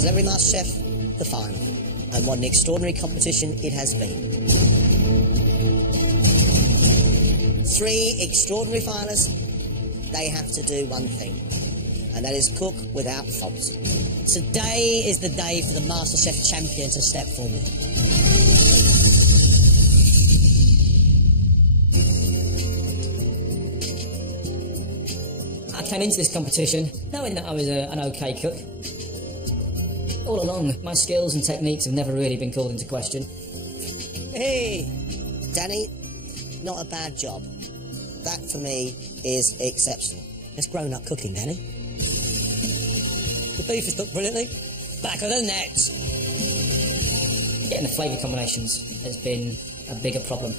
Celebrity MasterChef, the final. And what an extraordinary competition it has been. 3 extraordinary finalists, they have to do one thing, and that is cook without fault. Today is the day for the MasterChef champion to step forward. I came into this competition knowing that I was an okay cook. All along, my skills and techniques have never really been called into question. Hey, Danny, not a bad job. That, for me, is exceptional. It's grown-up cooking, Danny. The beef is cooked brilliantly. Back of the net. Getting the flavour combinations has been a bigger problem.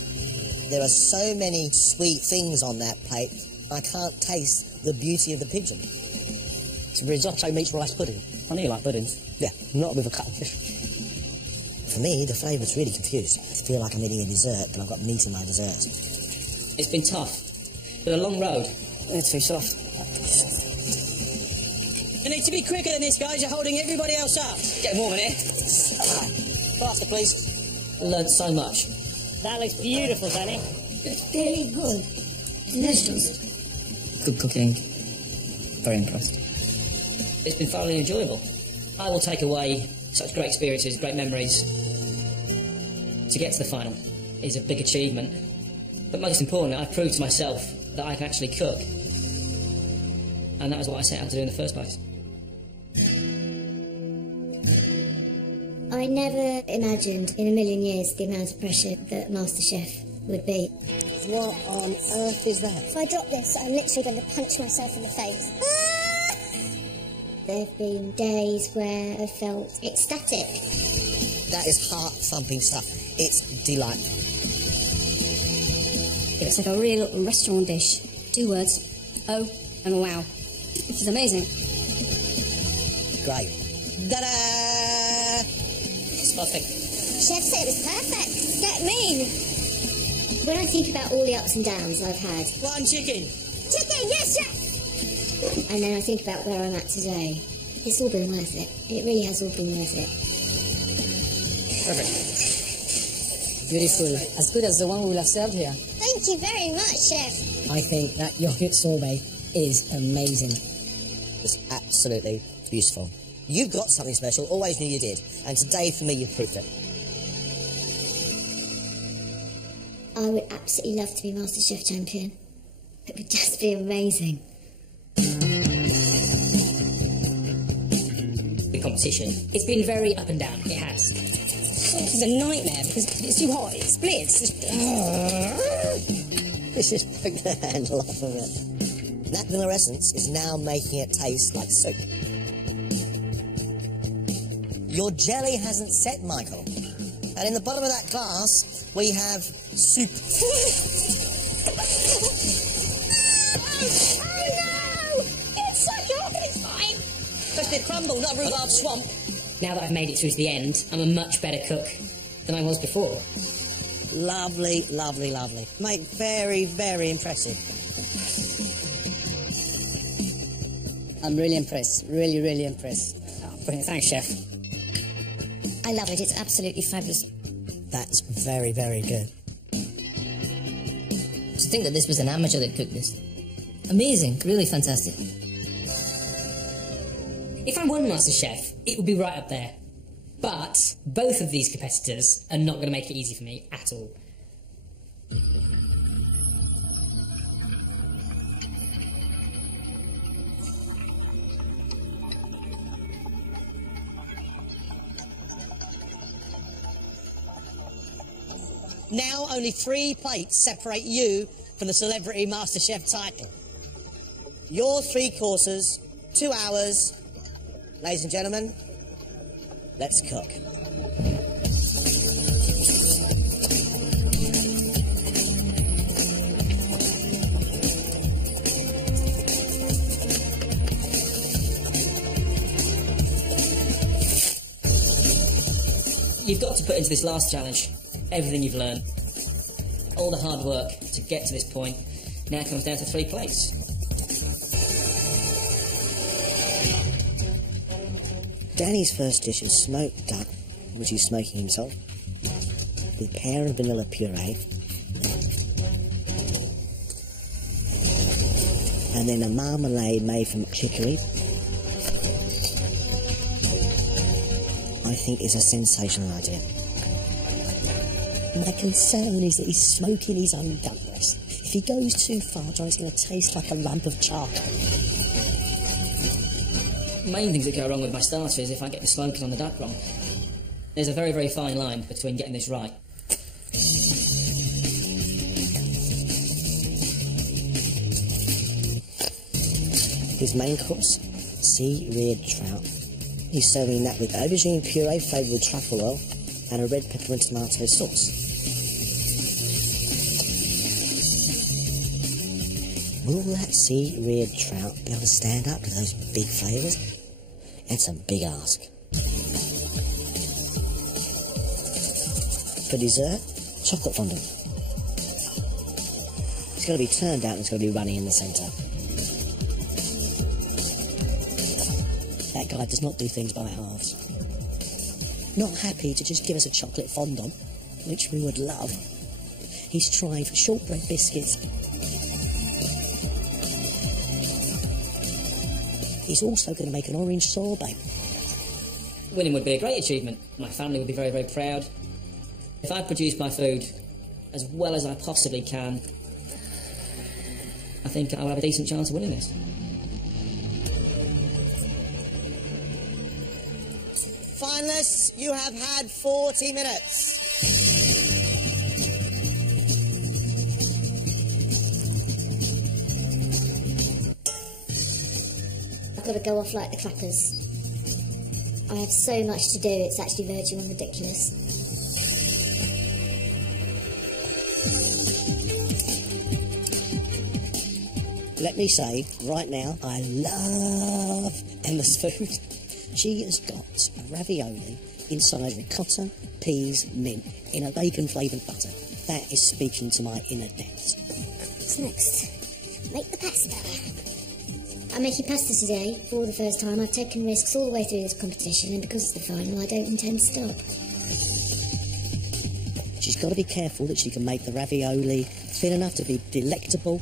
There are so many sweet things on that plate, I can't taste the beauty of the pigeon. It's risotto meets rice pudding. I know you like puddings. Yeah, not with a cut of fish. For me, the flavour's really confused. I feel like I'm eating a dessert, but I've got meat in my dessert. It's been tough. But a long road. It's too soft. You need to be quicker than this, guys. You're holding everybody else up. Get warm in here. Faster, please. Learned so much. That looks beautiful, Danny. It's very good. Delicious. Good cooking. Very impressed. It's been thoroughly enjoyable. I will take away such great experiences, great memories. To get to the final is a big achievement. But most importantly, I've proved to myself that I can actually cook. And that was what I set out to do in the first place. I never imagined in a million years the amount of pressure that MasterChef would be. What on earth is that? If I drop this, I'm literally going to punch myself in the face. Ah! There have been days where I felt ecstatic. That is heart-thumping stuff. It's delightful. It's like a real restaurant dish. 2 words. Oh, and wow. This is amazing. Great. Ta-da! It's perfect. Chef said it was perfect. What's that mean? When I think about all the ups and downs I've had... One chicken. Chicken, yes, chef! And then I think about where I'm at today. It's all been worth it. It really has all been worth it. Perfect. Beautiful. As good as the one we will have served here. Thank you very much, chef. I think that yogurt sorbet is amazing. It's absolutely beautiful. You've got something special, always knew you did. And today, for me, you've proved it. I would absolutely love to be MasterChef champion. It would just be amazing. The competition, it's been very up and down. It has. It's a nightmare because it's too hot. It splits. Let's just poke the handle off of it. That vanilla essence is now making it taste like soup. Your jelly hasn't set, Michael. And in the bottom of that glass, we have soup. Oh no! It's so hot, but it's fine. Just a crumble, not a rhubarb swamp. Now that I've made it through to the end, I'm a much better cook than I was before. Lovely, lovely, lovely. Mate, very, very impressive. I'm really impressed. Really, really impressed. Oh, brilliant. Thanks, Chef. I love it. It's absolutely fabulous. That's very, very good. To think that this was an amateur that cooked this. Amazing. Really fantastic. If I won MasterChef, it would be right up there. But both of these competitors are not going to make it easy for me at all. Now only 3 plates separate you from the Celebrity MasterChef title. Your 3 courses, 2 hours. Ladies and gentlemen, let's cook. You've got to put into this last challenge everything you've learned. All the hard work to get to this point now comes down to 3 plates. Danny's first dish is smoked duck, which he's smoking himself, with pear and vanilla puree, and then a marmalade made from chicory. I think is a sensational idea. My concern is that he's smoking his own duck breast. If he goes too far, Johnny's going to taste like a lump of charcoal. Main things that go wrong with my starter is if I get the smoking on the duck wrong. There's a very, very fine line between getting this right. His main course, sea-reared trout. He's serving that with aubergine puree flavoured with truffle oil and a red pepper and tomato sauce. Will that sea-reared trout be able to stand up to those big flavours? It's a big ask. For dessert, chocolate fondant. It's got to be turned out and it's got to be runny in the centre. That guy does not do things by halves. Not happy to just give us a chocolate fondant, which we would love. He's trying for shortbread biscuits. He's also going to make an orange sorbet. Winning would be a great achievement. My family would be very, very proud. If I produce my food as well as I possibly can, I think I'll have a decent chance of winning this. Finalists, you have had 40 minutes. I've got to go off like the clappers. I have so much to do, it's actually verging on ridiculous. Let me say, right now, I love Emma's food. She has got a ravioli inside ricotta, peas, mint, in a bacon-flavoured butter. That is speaking to my inner depths. What's next? Make the pasta. I'm making pasta today for the first time. I've taken risks all the way through this competition, and because it's the final, I don't intend to stop. She's got to be careful that she can make the ravioli thin enough to be delectable,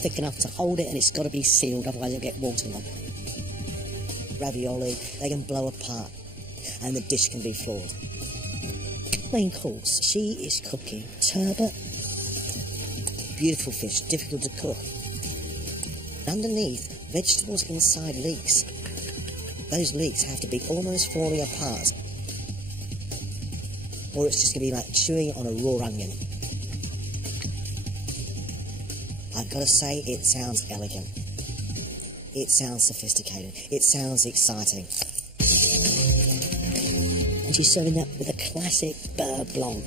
thick enough to hold it, and it's got to be sealed, otherwise it'll get waterlogged. Ravioli, they can blow apart, and the dish can be flawed. Main course, she is cooking turbot. Beautiful fish, difficult to cook. Underneath, vegetables inside leeks. Those leeks have to be almost falling apart, or it's just going to be like chewing on a raw onion. I've got to say, it sounds elegant. It sounds sophisticated. It sounds exciting. And she's serving that with a classic beurre blanc.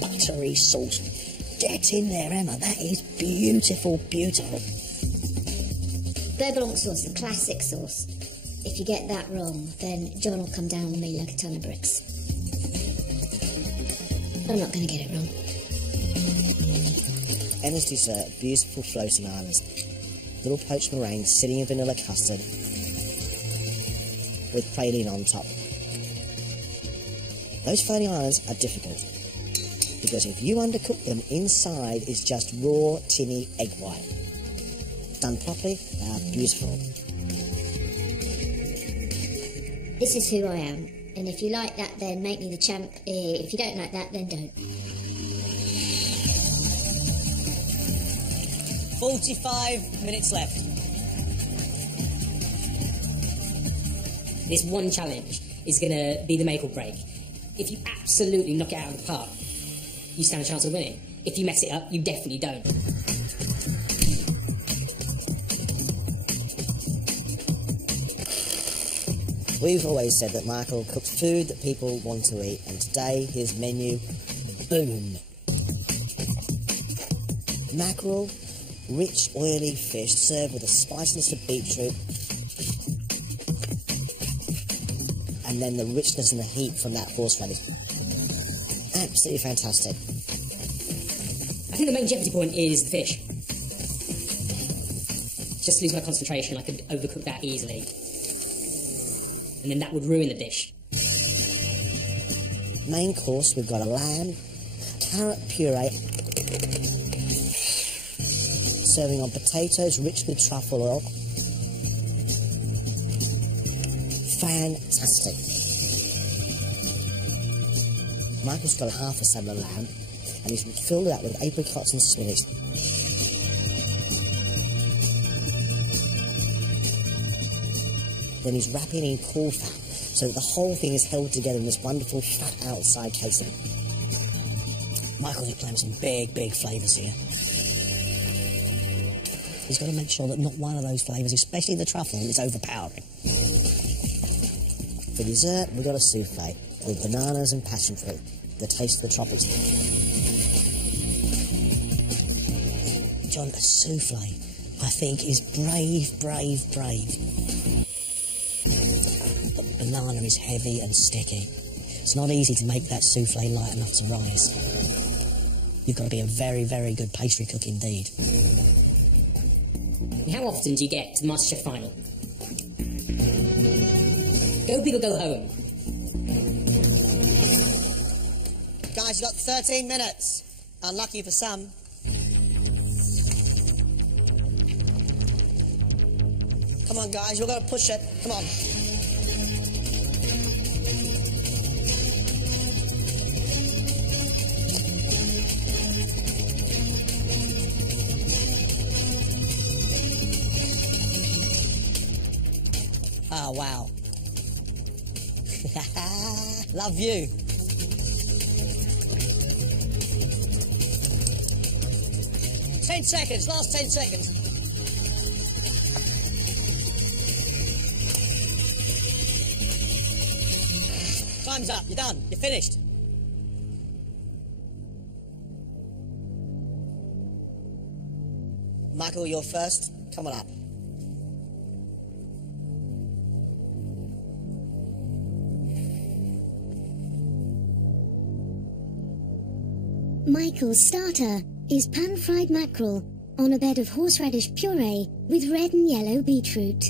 Buttery sauce. Get in there, Emma. That is beautiful, beautiful. Beurre blanc sauce, the classic sauce. If you get that wrong, then John will come down on me like a ton of bricks. I'm not going to get it wrong. Emma's dessert, beautiful floating islands. Little poached meringue sitting in vanilla custard with praline on top. Those floating islands are difficult because if you undercook them, inside is just raw, tinny egg white. Done properly, they are beautiful. This is who I am, and if you like that, then make me the champ. If you don't like that, then don't. 45 minutes left. This one challenge is going to be the make or break. If you absolutely knock it out of the park, you stand a chance of winning. If you mess it up, you definitely don't. We've always said that Michael cooks food that people want to eat, and today his menu, boom. Mackerel, rich oily fish served with a spiciness of beetroot, and then the richness and the heat from that horseradish. Absolutely fantastic. I think the main jeopardy point is the fish. Just lose my concentration, I could overcook that easily. and then that would ruin the dish. Main course, we've got a lamb, carrot puree, serving on potatoes rich with truffle oil. Fantastic. Michael's got half a saddle of lamb, and he's filled that with apricots and spinach. Then he's wrapping in cool fat, so that the whole thing is held together in this wonderful fat outside casing. Michael's applying some big, big flavours here. He's got to make sure that not one of those flavours, especially the truffle, is overpowering. For dessert, we've got a souffle with bananas and passion fruit, the taste of the tropics. John, a souffle, I think, is brave, brave, brave. But banana is heavy and sticky. It's not easy to make that souffle light enough to rise. You've got to be a very, very good pastry cook indeed. How often do you get to the MasterChef final? Go big or go home. Guys, you've got 13 minutes. Unlucky for some. Come on, guys, you've got to push it. Come on. Oh, wow. Love you. Ten seconds, last 10 seconds. Time's up, you're done, you're finished. Michael, you're first. Come on up. Michael's starter is pan-fried mackerel on a bed of horseradish puree with red and yellow beetroot.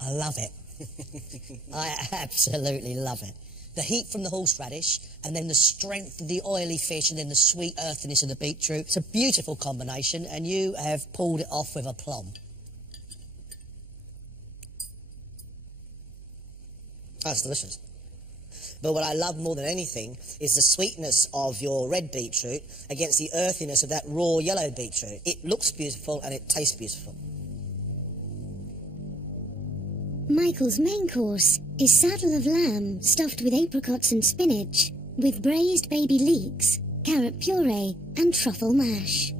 I love it. I absolutely love it. The heat from the horseradish, and then the strength of the oily fish, and then the sweet earthiness of the beetroot. It's a beautiful combination, and you have pulled it off with aplomb. That's delicious. But what I love more than anything is the sweetness of your red beetroot against the earthiness of that raw yellow beetroot. It looks beautiful and it tastes beautiful. Michael's main course is saddle of lamb stuffed with apricots and spinach, with braised baby leeks, carrot puree and truffle mash.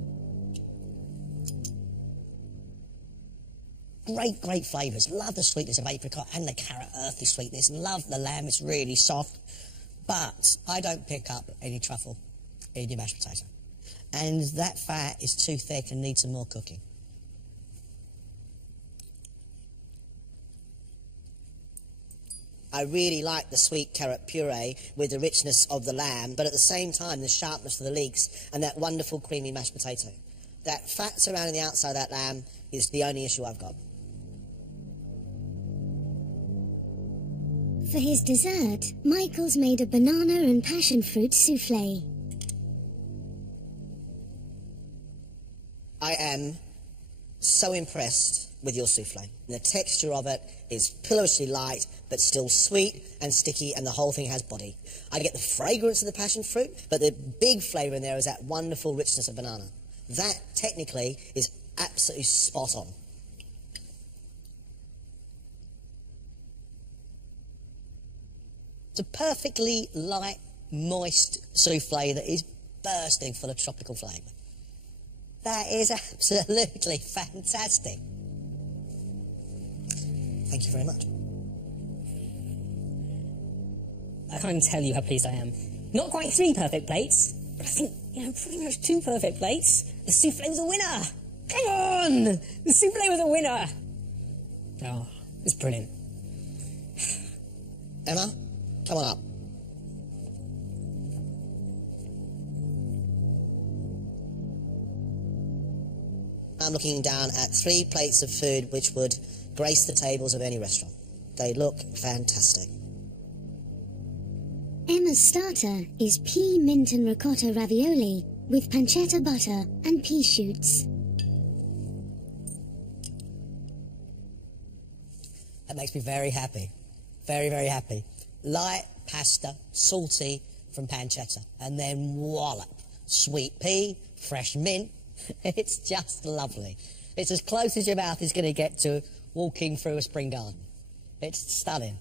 Great, great flavours. Love the sweetness of apricot and the carrot earthy sweetness. Love the lamb, it's really soft. But I don't pick up any truffle in your mashed potato. And that fat is too thick and needs some more cooking. I really like the sweet carrot puree with the richness of the lamb, but at the same time the sharpness of the leeks and that wonderful creamy mashed potato. That fat surrounding the outside of that lamb is the only issue I've got. For his dessert, Michael's made a banana and passion fruit souffle. I am so impressed with your souffle. The texture of it is pillowishly light, but still sweet and sticky, and the whole thing has body. I get the fragrance of the passion fruit, but the big flavour in there is that wonderful richness of banana. That, technically, is absolutely spot on. It's a perfectly light, moist souffle that is bursting full of tropical flavour. That is absolutely fantastic. Thank you very much. I can't tell you how pleased I am. Not quite 3 perfect plates, but I think, pretty much 2 perfect plates. The souffle was a winner! Come on! The souffle was a winner! Oh, it's brilliant. Emma, come on up. I'm looking down at 3 plates of food which would grace the tables of any restaurant. They look fantastic. Emma's starter is pea, mint and ricotta ravioli with pancetta butter and pea shoots. That makes me very happy. Very, very happy. Light pasta, salty from pancetta, and then wallop, sweet pea, fresh mint. It's just lovely. It's as close as your mouth is going to get to walking through a spring garden. It's stunning.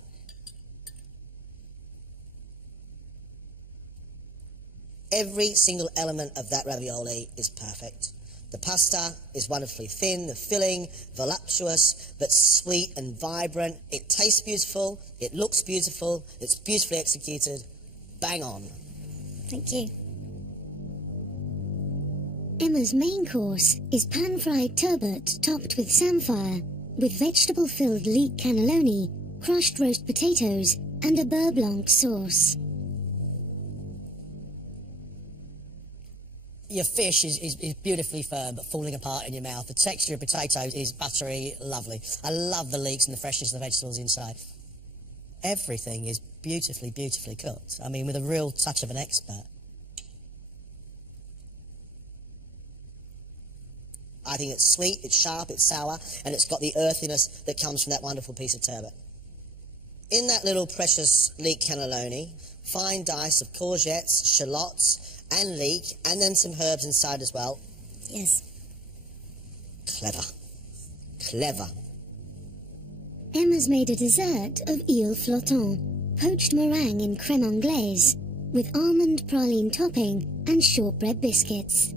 Every single element of that ravioli is perfect. The pasta is wonderfully thin, the filling voluptuous, but sweet and vibrant. It tastes beautiful, it looks beautiful, it's beautifully executed. Bang on. Thank you. Emma's main course is pan-fried turbot topped with samphire, with vegetable-filled leek cannelloni, crushed roast potatoes, and a beurre blanc sauce. Your fish is beautifully firm but falling apart in your mouth. The texture of potatoes is buttery, lovely. I love the leeks and the freshness of the vegetables inside. Everything is beautifully, beautifully cooked. I mean, with a real touch of an expert. I think it's sweet, it's sharp, it's sour, and it's got the earthiness that comes from that wonderful piece of turbot. In that little precious leek cannelloni, fine dice of courgettes, shallots, and leek, and then some herbs inside as well. Yes. Clever. Clever. Emma's made a dessert of eel flottant, poached meringue in creme anglaise, with almond praline topping and shortbread biscuits.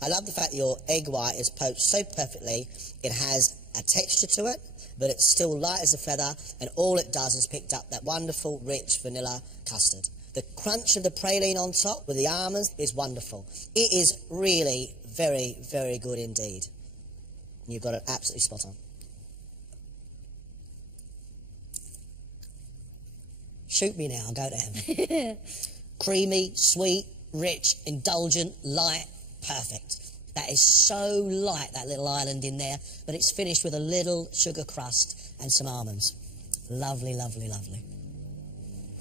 I love the fact that your egg white is poached so perfectly. It has a texture to it, but it's still light as a feather, and all it does is picked up that wonderful, rich vanilla custard. The crunch of the praline on top with the almonds is wonderful. It is really very, very good indeed. You've got it absolutely spot on. Shoot me now, I'll go to heaven. Creamy, sweet, rich, indulgent, light, perfect. That is so light, that little island in there, but it's finished with a little sugar crust and some almonds. Lovely, lovely, lovely.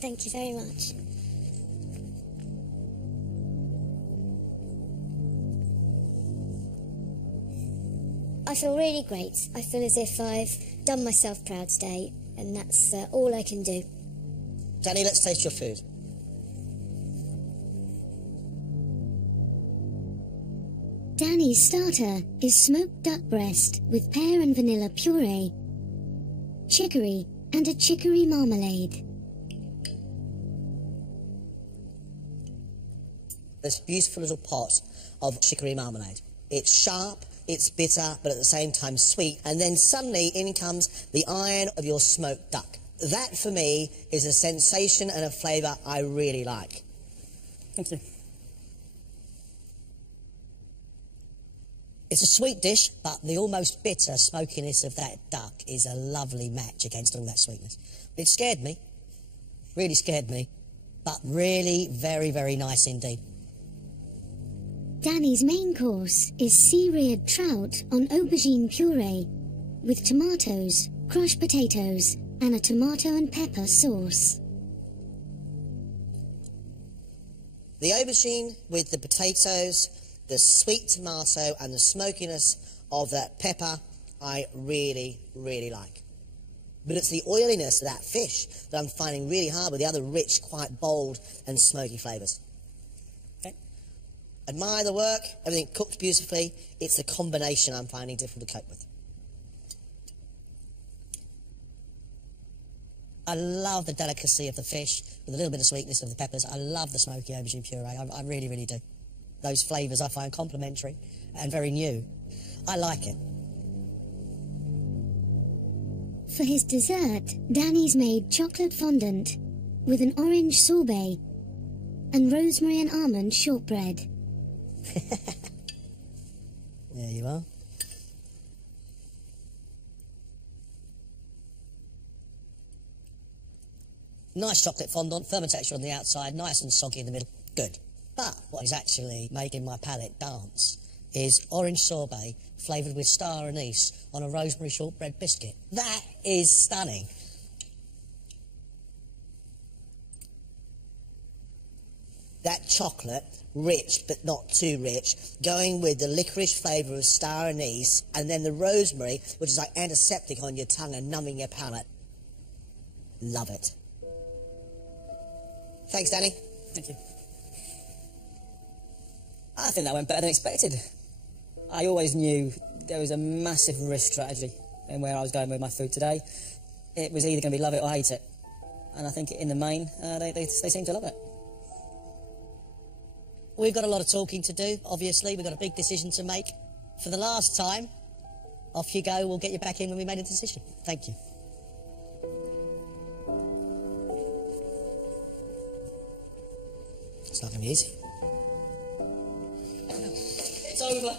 Thank you very much. I feel really great. I feel as if I've done myself proud today, and that's all I can do. Danny, let's taste your food. Danny's starter is smoked duck breast with pear and vanilla puree, chicory, and a chicory marmalade. This beautiful little pot of chicory marmalade. It's sharp, it's bitter, but at the same time sweet, and then suddenly in comes the iron of your smoked duck. That, for me, is a sensation and a flavour I really like. Thank you. It's a sweet dish, but the almost bitter smokiness of that duck is a lovely match against all that sweetness. It scared me, really scared me, but really very, very nice indeed. Danny's main course is sea-reared trout on aubergine puree with tomatoes, crushed potatoes, and a tomato and pepper sauce. The aubergine with the potatoes, the sweet tomato and the smokiness of that pepper, I really, really like. But it's the oiliness of that fish that I'm finding really hard with the other rich, quite bold and smoky flavours. Okay. Admire the work, everything cooked beautifully. It's the combination I'm finding difficult to cope with. I love the delicacy of the fish with a little bit of sweetness of the peppers. I love the smoky aubergine puree. I really, really do. Those flavours I find complementary and very new. I like it. For his dessert, Danny's made chocolate fondant with an orange sorbet and rosemary and almond shortbread. There you are. Nice chocolate fondant, firmer texture on the outside, nice and soggy in the middle. Good. But what is actually making my palate dance is orange sorbet flavoured with star anise on a rosemary shortbread biscuit. That is stunning. That chocolate, rich but not too rich, going with the licorice flavour of star anise, and then the rosemary, which is like antiseptic on your tongue and numbing your palate. Love it. Thanks, Danny. Thank you. I think that went better than expected. I always knew there was a massive risk strategy in where I was going with my food today. It was either going to be love it or hate it. And I think in the main, they seem to love it. We've got a lot of talking to do, obviously. We've got a big decision to make. For the last time, off you go. We'll get you back in when we made a decision. Thank you. It's not going to be easy. It's over.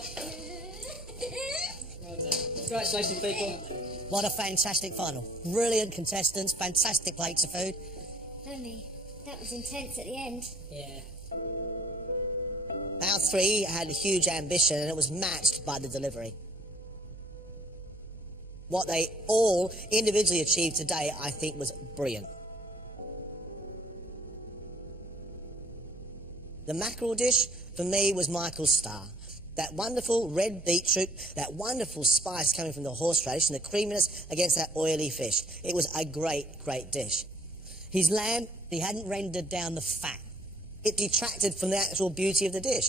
Congratulations, people. What a fantastic final. Brilliant contestants, fantastic plates of food. Only, that was intense at the end. Yeah. Our three had a huge ambition and it was matched by the delivery. What they all individually achieved today, I think, was brilliant. The mackerel dish, for me, was Michael's star. That wonderful red beetroot, that wonderful spice coming from the horseradish and the creaminess against that oily fish. It was a great, great dish. His lamb, he hadn't rendered down the fat. It detracted from the actual beauty of the dish.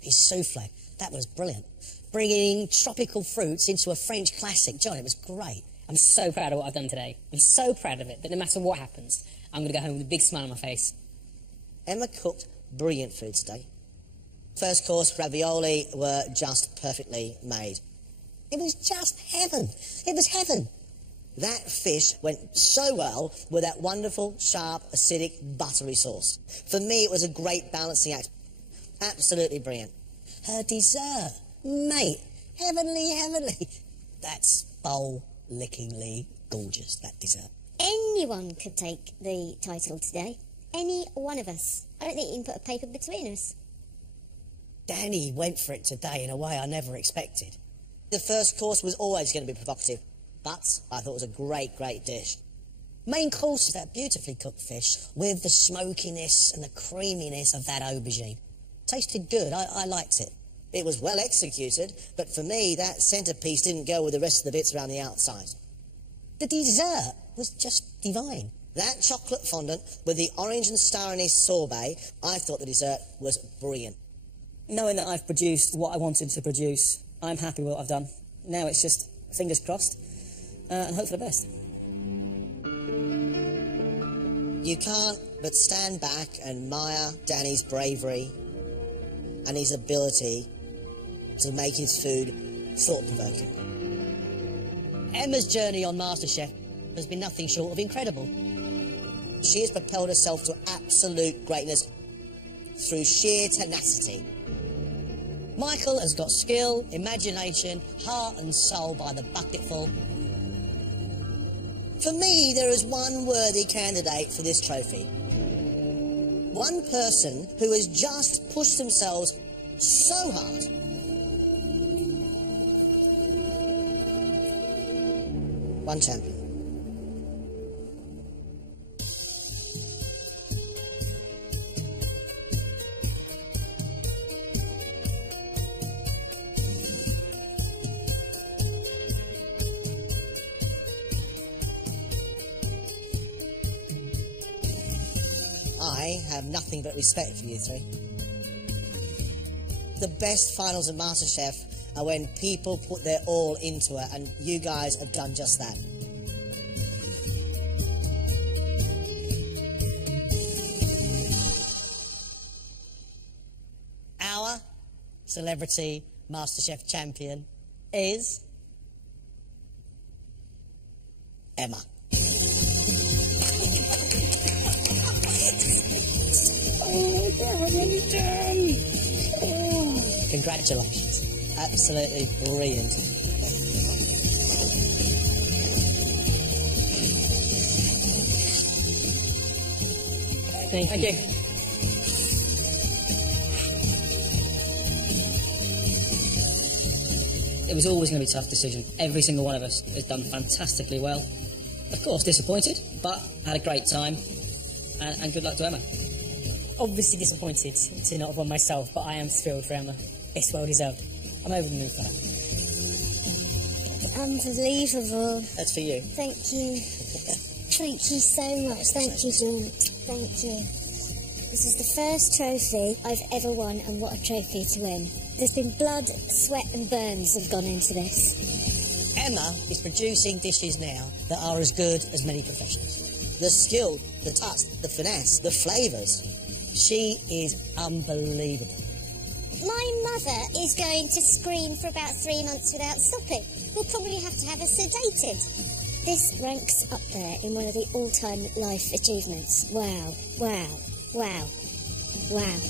His souffle, that was brilliant. Bringing tropical fruits into a French classic. John, it was great. I'm so proud of what I've done today. I'm so proud of it that no matter what happens, I'm going to go home with a big smile on my face. Emma cooked brilliant food today. First course ravioli were just perfectly made. It was just heaven. It was heaven. That fish went so well with that wonderful, sharp, acidic, buttery sauce. For me, it was a great balancing act. Absolutely brilliant. Her dessert, mate, heavenly, heavenly. That's bowl-lickingly gorgeous, that dessert. Anyone could take the title today. Any one of us. I don't think you can put a paper between us. Danny went for it today in a way I never expected. The first course was always going to be provocative, but I thought it was a great, great dish. Main course is that beautifully cooked fish with the smokiness and the creaminess of that aubergine. Tasted good. I liked it. It was well executed, but for me, that centrepiece didn't go with the rest of the bits around the outside. The dessert was just divine. That chocolate fondant with the orange and star anise sorbet, I thought the dessert was brilliant. Knowing that I've produced what I wanted to produce, I'm happy with what I've done. Now it's just fingers crossed and hope for the best. You can't but stand back and admire Danny's bravery and his ability to make his food thought-provoking. Emma's journey on MasterChef has been nothing short of incredible. She has propelled herself to absolute greatness through sheer tenacity. Michael has got skill, imagination, heart and soul by the bucketful. For me, there is one worthy candidate for this trophy. One person who has just pushed themselves so hard. One champion. I have nothing but respect for you three. The best finals of MasterChef are when people put their all into it, and you guys have done just that. Our celebrity MasterChef champion is Emma. Congratulations. Absolutely brilliant. Thank you. It was always going to be a tough decision. Every single one of us has done fantastically well. Of course, disappointed, but had a great time, and good luck to Emma. Obviously disappointed to not have won myself, but I am thrilled for Emma. It's well deserved. I'm over the moon for her. Unbelievable. That's for you. Thank you. Thank you so much. Thank you, John. Thank you. This is the first trophy I've ever won, and what a trophy to win. There's been blood, sweat and burns have gone into this. Emma is producing dishes now that are as good as many professionals. The skill, the touch, the finesse, the flavours. She is unbelievable. My mother is going to scream for about 3 months without stopping. We'll probably have to have her sedated. This ranks up there in one of the all-time life achievements. Wow, wow, wow, wow.